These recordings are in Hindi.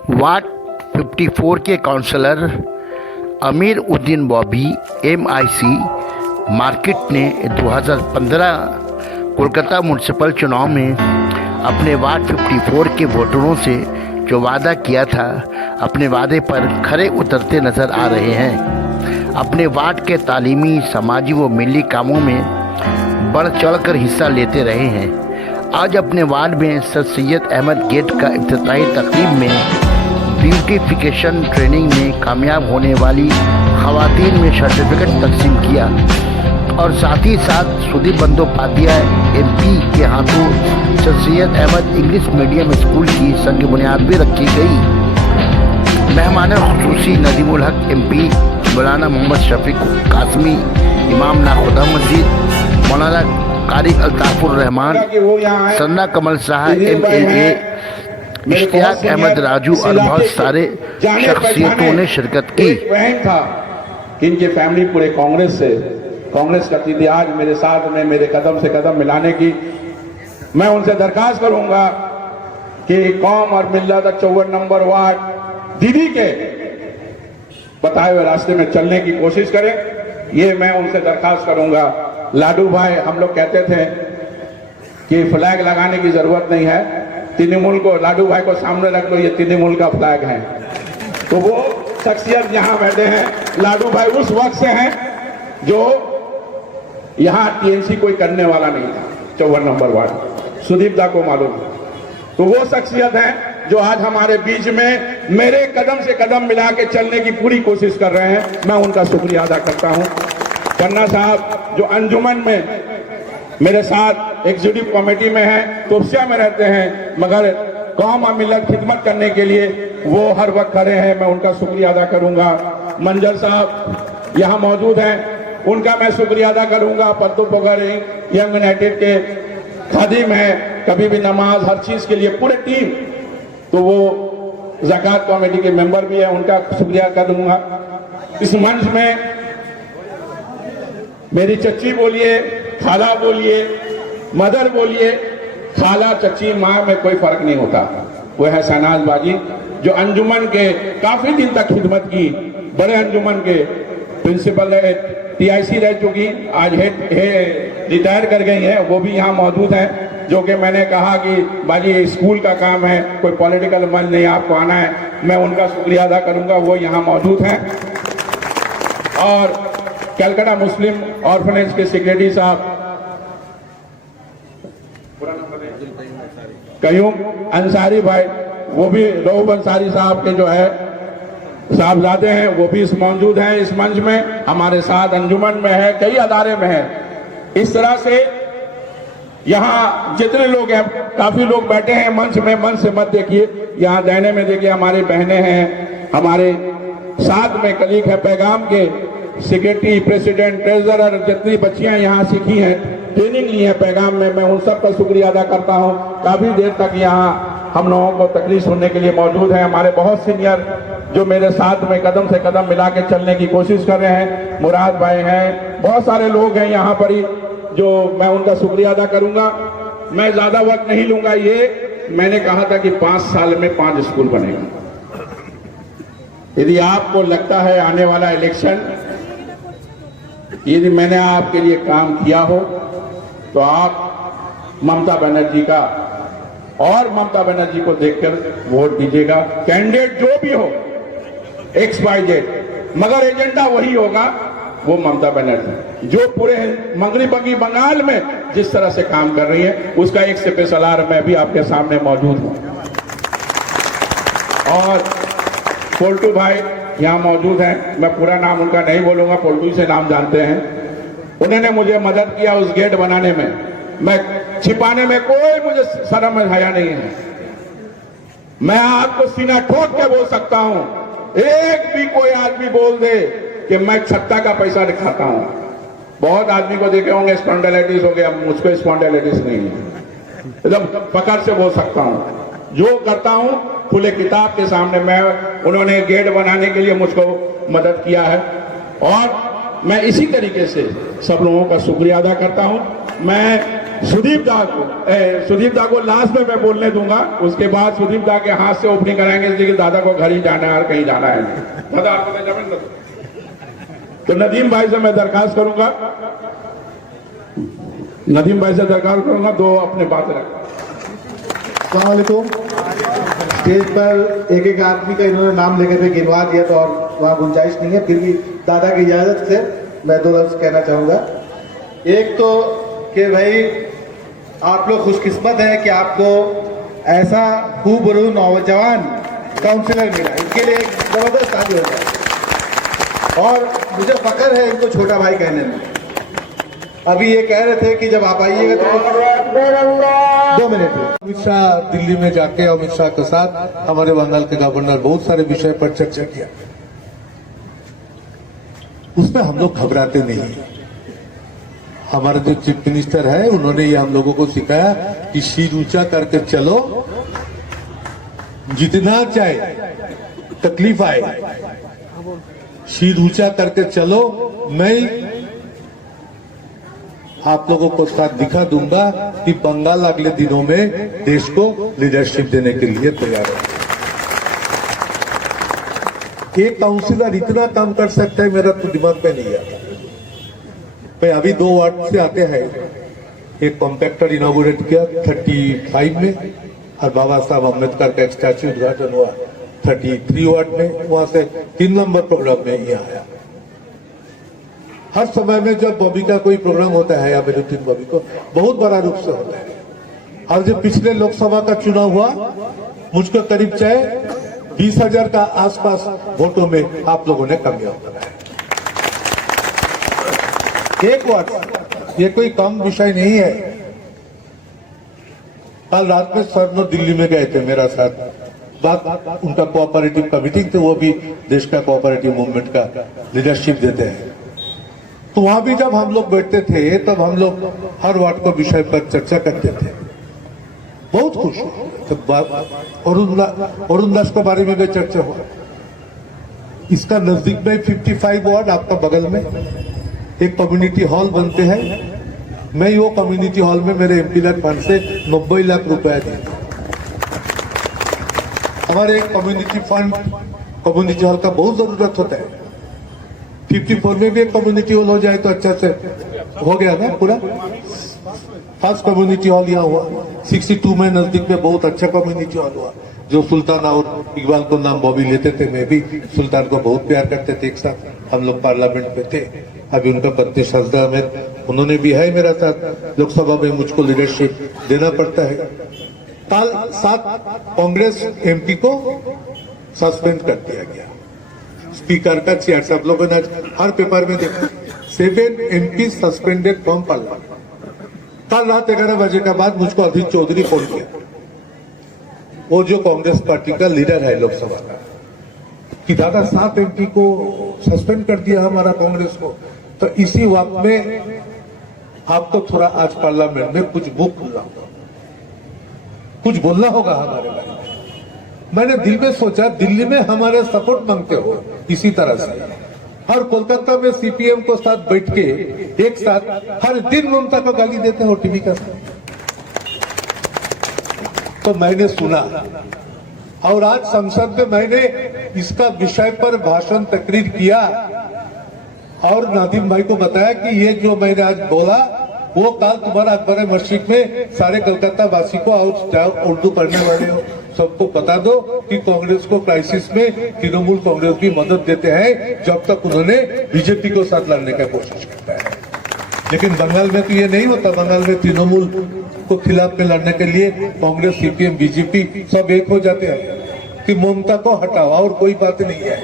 वार्ड 54 के काउंसलर अमीर उद्दीन बॉबी MIC मार्केट ने 2015 कोलकाता म्यूनसिपल चुनाव में अपने वार्ड 54 के वोटरों से जो वादा किया था, अपने वादे पर खरे उतरते नज़र आ रहे हैं। अपने वार्ड के तालीमी, समाजी व मिली कामों में बढ़ चढ़कर हिस्सा लेते रहे हैं। आज अपने वार्ड में सर सैयद अहमद गेट का इफ्तिताही तकरीब में ब्यूटिफिकेशन ट्रेनिंग में कामयाब होने वाली खवातीन में सर्टिफिकेट तकसीम किया और साथ ही साथ सुदीप बंदोपाध्याय MP के हाथों sir Syed Ahmad English medium school की संग बुनियाद भी रखी गई। मेहमान खुसूसी नदीमुल हक MP, मौलाना मोहम्मद शफीक कासमी, इमाम नाखुदा मस्जिद, मौलाना कारी अल्ताफुर रहमान, सन्ना कमल शाह MLA, इश्तियाक अहमद राजू और बहुत सारे शख्सियतों ने शिरकत की। बहन था कि इनकी फैमिली पूरे कांग्रेस करती थी। आज मेरे साथ में मेरे कदम से कदम मिलाने की मैं उनसे दरखास्त करूंगा कि कौम और मिल्लत 54 नंबर वार्ड दीदी के बताए हुए रास्ते में चलने की कोशिश करें। ये मैं उनसे दरखास्त करूंगा। लाडू भाई, हम लोग कहते थे कि फ्लैग लगाने की जरूरत नहीं है, तृणमूल को, लाडू भाई को सामने रख लो, ये तृणमूल का फ्लैग है। तो वो शख्सियत यहाँ बैठे हैं, लाडू भाई उस वक्त से हैं जो यहाँ TNC कोई करने वाला नहीं था। 54 नंबर वार्ड सुदीप दा को मालूम। तो वो शख्सियत है जो आज हमारे बीच में मेरे कदम से कदम मिला के चलने की पूरी कोशिश कर रहे हैं। मैं उनका शुक्रिया अदा करता हूँ। पन्ना साहब जो अंजुमन में मेरे साथ एग्जीक्यूटिव कमेटी में है, तोपसिया में रहते हैं, मगर कौम और मिल्लत खिदमत करने के लिए वो हर वक्त खड़े हैं। मैं उनका शुक्रिया अदा करूंगा। मंजर साहब यहाँ मौजूद हैं, उनका मैं शुक्रिया अदा करूंगा। पद्दू पोगरी यंग यूनाइटेड के खादिम हैं, कभी भी नमाज हर चीज के लिए पूरे टीम। तो वो ज़कात कमेटी के मेंबर भी है, उनका शुक्रिया करूंगा। इस मंच में मेरी चच्ची बोलिए, खाला बोलिए, मदर बोलिए, खाला चच्ची माँ में कोई फर्क नहीं होता। वो है शहनाज बाजी जो अंजुमन के काफी दिन तक खिदमत की, बड़े अंजुमन के प्रिंसिपल है, TIC रह चुकी, आज रिटायर कर गई हैं, वो भी यहाँ मौजूद हैं। जो कि मैंने कहा कि बाजी ये स्कूल का काम है, कोई पॉलिटिकल मन नहीं, आपको आना है। मैं उनका शुक्रिया अदा करूंगा, वो यहाँ मौजूद हैं। और कलकत्ता मुस्लिम ऑर्फनेज के सेक्रेटरी साहब कयूम अंसारी भाई, वो भी रऊफ अंसारी साहब के जो है साहबजादे हैं, वो भी इस मौजूद हैं इस मंच में, हमारे साथ अंजुमन में है, कई अदारे में है। इस तरह से यहाँ जितने लोग हैं, काफी लोग बैठे हैं मंच में। मंच से मत देखिए, यहाँ दाहिने में देखिए हमारी बहनें हैं, हमारे साथ में कलीग है पैगाम के सेक्रेटरी, प्रेसिडेंट, ट्रेजरर, जितनी बच्चियां यहाँ सीखी हैं, ट्रेनिंग ली है पैगाम में, मैं उन सब का शुक्रिया अदा करता हूँ। काफी देर तक यहाँ हम लोगों को तकलीफ सुनने के लिए मौजूद हैं। हमारे बहुत सीनियर जो मेरे साथ में कदम से कदम मिला के चलने की कोशिश कर रहे हैं, मुराद भाई हैं, बहुत सारे लोग हैं यहाँ पर ही, जो मैं उनका शुक्रिया अदा करूंगा। मैं ज्यादा वक्त नहीं लूंगा। ये मैंने कहा था कि 5 साल में 5 स्कूल बनेगा। यदि आपको लगता है आने वाला इलेक्शन, यदि मैंने आपके लिए काम किया हो, तो आप ममता बनर्जी का और ममता बनर्जी को देखकर वोट दीजिएगा। कैंडिडेट जो भी हो, XYZ, मगर एजेंडा वही होगा, वो ममता बनर्जी जो पूरे मगरबी बंगाल में जिस तरह से काम कर रही है, उसका एक स्पेशल आर मैं भी आपके सामने मौजूद हूं। और पोल्टू भाई यहाँ मौजूद हैं, मैं पूरा नाम उनका नहीं बोलूंगा, पोल्टू से नाम जानते हैं। उन्होंने मुझे मदद किया उस गेट बनाने में। मैं छिपाने में कोई मुझे शर्म हया नहीं है। मैं आपको सीना ठोक के बोल सकता हूं, एक भी कोई आदमी बोल दे कि मैं छत्ता का पैसा दिखाता हूं। बहुत आदमी को देखे होंगे स्पॉन्डिलाइटिस हो गया, मुझको स्पॉन्डिलाइटिस नहीं है। एकदम फकर से बोल सकता हूं, जो करता हूं खुले किताब के सामने। मैं उन्होंने गेट बनाने के लिए मुझको मदद किया है और मैं इसी तरीके से सब लोगों का शुक्रिया अदा करता हूं। मैं सुदीप दा को लास्ट में मैं बोलने दूंगा, उसके बाद सुदीप दा के हाथ से ओपनिंग कराएंगे, लेकिन दादा को घर ही जाना है और कहीं जाना है नहीं। दादा आपको तो जमीन दो। तो नदीम भाई से मैं दरखास्त करूंगा, दो अपने बातें रखें। अस्सलामुअलैकुम। स्टेज पर एक एक आदमी का इन्होंने नाम लेकर के गिनवा दिया तो और वहाँ गुंजाइश नहीं है, फिर भी दादा की इजाजत से मैं दो लफ्ज कहना चाहूंगा। एक तो कि भाई आप लोग खुशकिस्मत हैं कि आपको ऐसा खूबरू नौजवान काउंसलर मिला, इनके लिए एक जबरदस्त शादी हो जाए। और मुझे फख्र है इनको छोटा भाई कहने में। अभी ये कह रहे थे कि जब आप आइएगा तो 2 मिनट। अमित शाह दिल्ली में जाके अमित शाह के साथ हमारे बंगाल के गवर्नर बहुत सारे विषय पर चर्चा किया, उसमें हम लोग घबराते नहीं। हमारे जो चीफ मिनिस्टर है उन्होंने ये हम लोगों को सिखाया कि सिर ऊंचा करके चलो, जितना चाहे तकलीफ आए सिर ऊंचा करके चलो। मैं आप लोगों को साथ दिखा दूंगा कि बंगाल अगले दिनों में देश को लीडरशिप देने के लिए तैयार है। एक काउंसिलर इतना काम कर सकता है मेरा तो दिमाग में नहीं आता। मैं अभी 2 वार्ड से आते हैं, एक कॉम्पैक्टर इनॉग्रेट किया 35 में और बाबा साहब अम्बेडकर का एक स्टैच्यू उद्घाटन हुआ 33 वार्ड में। वहां से 3 नंबर प्रोग्राम में यहाँ आया। हर समय में जब बॉबी का कोई प्रोग्राम होता है या मेरे टीम बॉबी को बहुत बड़ा रूप से होता है। और जब पिछले लोकसभा का चुनाव हुआ मुझको करीब चाहे 20,000 का आसपास वोटों में आप लोगों ने कामयाब बनाया। एक वार्ड ये कोई कम विषय नहीं है। कल रात में सर दिल्ली में गए थे मेरा साथ, बात उनका कोऑपरेटिव का मीटिंग थे, वो भी देश का कोऑपरेटिव मूवमेंट का लीडरशिप देते हैं। तो वहां भी जब हम लोग बैठते थे तब हम लोग हर वार्ड को विषय पर चर्चा करते थे। बहुत खुश जब अरुण दास के बारे में भी चर्चा हुआ। इसका नजदीक में 55 वार्ड आपका बगल में एक कम्युनिटी हॉल बनते हैं। मैं वो कम्युनिटी हॉल में मेरे एमपी लाख फंड से 90 लाख रुपया दिए। हमारे एक कम्युनिटी हॉल का बहुत जरूरत होता है। 54 में भी एक कम्युनिटी हॉल हो जाए तो अच्छा से हो गया ना पूरा। फर्स्ट कम्युनिटी हॉल यहाँ हुआ। 62 में नजदीक में बहुत अच्छा कम्युनिटी हॉल हुआ, जो सुल्तान और इकबाल को नाम बॉबी लेते थे। मैं भी सुल्तान को बहुत प्यार करते थे, एक साथ हम लोग पार्लियामेंट में थे। अभी उनका पत्नी शारदा अहमद, उन्होंने भी है मेरा साथ लोकसभा में, मुझको लीडरशिप देना पड़ता है। कल 7 कांग्रेस एमपी को सस्पेंड कर दिया गया। स्पीकर का चेयर सब लोगों ने हर पेपर में देखा, 7 एमपी सस्पेंडेड फ्रॉम पार्लियामेंट। कल रात 11 बजे के बाद मुझको अधीर चौधरी फोन किया, वो जो कांग्रेस पार्टी का लीडर है लोकसभा का, कि दादा 7 एमपी को सस्पेंड कर दिया हमारा कांग्रेस को। तो इसी वक्त में आपको थोड़ा आज पार्लियामेंट में कुछ बुक बोलना होगा, कुछ बोलना होगा हमारे बारे में। मैंने दिल में सोचा, दिल्ली में हमारे सपोर्ट मांगते हो इसी तरह से, और कोलकाता में सीपीएम को साथ बैठ के एक साथ हर दिन ममता को गाली देते हो टीवी का। तो मैंने सुना और आज संसद में मैंने इसका विषय पर भाषण तकरीर किया और नादिम भाई को बताया कि ये जो मैंने आज बोला वो कल तुम्हारा अकबर मस्जिद में सारे कलकत्ता वासी को और उर्दू पढ़ने वाले हो सबको बता दो कि कांग्रेस को क्राइसिस में तृणमूल कांग्रेस भी मदद देते हैं जब तक उन्होंने बीजेपी को साथ लड़ने का कोशिश करता है। लेकिन बंगाल में तो ये नहीं होता। बंगाल में तृणमूल को खिलाफ में लड़ने के लिए कांग्रेस, सीपीएम, बीजेपी सब एक हो जाते हैं कि ममता को हटाओ, और कोई बात नहीं है,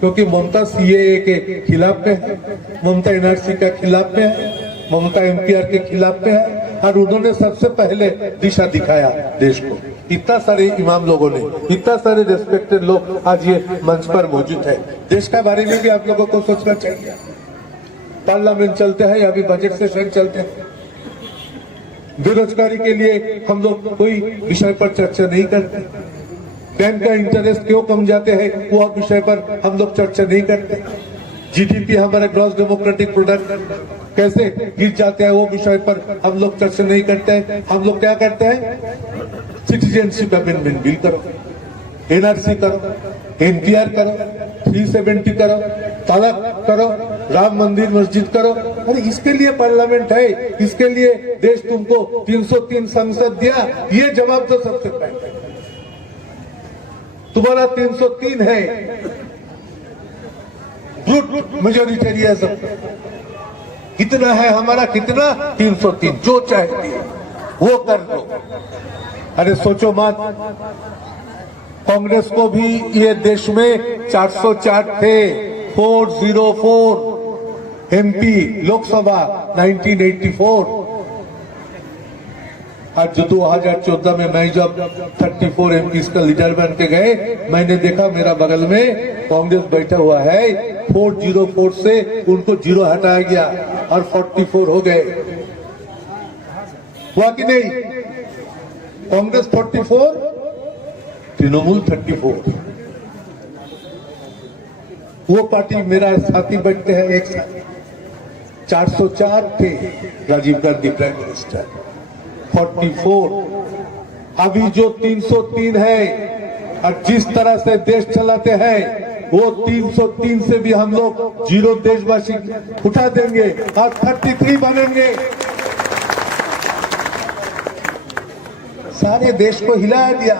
क्योंकि ममता सीएए के खिलाफ में है, ममता एनआरसी का खिलाफ में है, ममता एमपीआर के खिलाफ में है, और उन्होंने सबसे पहले दिशा दिखाया देश को। इतना सारे इमाम लोगों ने, इतना सारे रेस्पेक्टेड लोग आज ये मंच पर मौजूद है। देश के बारे में भी आप लोगों को सोचना चाहिए। पार्लियामेंट चलते हैं, अभी बजट सेशन चलते हैं। बेरोजगारी के लिए हम लोग कोई विषय पर चर्चा नहीं करते। बैंक का इंटरेस्ट क्यों कम जाते हैं वो विषय पर हम लोग चर्चा नहीं करते। जीडीपी, हमारा ग्रॉस डेमोक्रेटिक प्रोडक्ट कैसे गिर जाते हैं वो विषय पर हम लोग चर्चा नहीं करते हैं। हम लोग क्या करते हैं, सिटीजनशिप अमेंडमेंट बिल करो, एनआरसी करो, एनपीआर करो, 370 करो, तलाक करो, राम मंदिर मस्जिद करो। अरे इसके लिए पार्लियामेंट है, इसके लिए देश तुमको 303 संसद दिया, ये जवाब दो सबसे पहले। तुम्हारा 303 है, ब्रूट मेजोरिटेरियज्म कितना है हमारा, कितना 303, जो चाहती है वो कर दो। अरे सोचो मत, कांग्रेस को भी ये देश में 404 थे, 404 एमपी लोकसभा 1984। आज 2014 में मैं जब 34 एमपी का लीडर बन के गए, मैंने देखा मेरा बगल में कांग्रेस बैठा हुआ है, 404 से उनको 0 हटाया गया और 44 हो गए। हुआ कि नहीं? कांग्रेस 44, तृणमूल 34। वो पार्टी मेरा साथी बैठते हैं एक साथ। 404 थे राजीव गांधी प्राइम मिनिस्टर, 44 अभी जो 303 है। और जिस तरह से देश चलाते हैं वो 303 से भी हम लोग 0 देशवासी उठा देंगे और 33 बनेंगे। सारे देश को हिला दिया।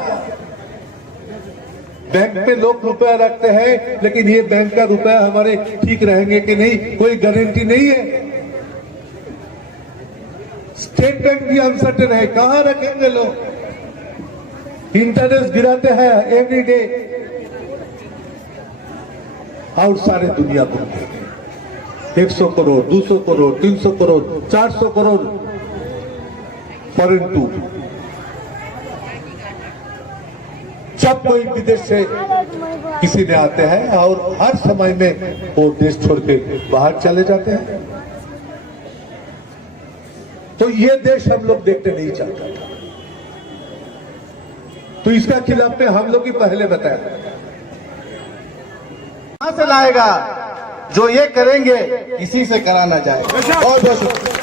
बैंक में लोग रुपया रखते हैं, लेकिन ये बैंक का रुपया हमारे ठीक रहेंगे कि नहीं, कोई गारंटी नहीं है। स्टेट बैंक भी अनसर्टेन है, कहां रखेंगे लोग? इंटरेस्ट गिराते हैं एवरी डे, और सारे दुनिया को 100 करोड़, 200 करोड़, 300 करोड़, 400 करोड़, परंतु जब कोई विदेश से किसी ने आते हैं और हर समय में वो देश छोड़ के बाहर चले जाते हैं, तो ये देश हम लोग देखते नहीं चाहते। तो इसका खिलाफ में हम लोग ही पहले बताया। कहां से लाएगा? जो ये करेंगे इसी से कराना जाएगा। बहुत बहुत शुक्रिया।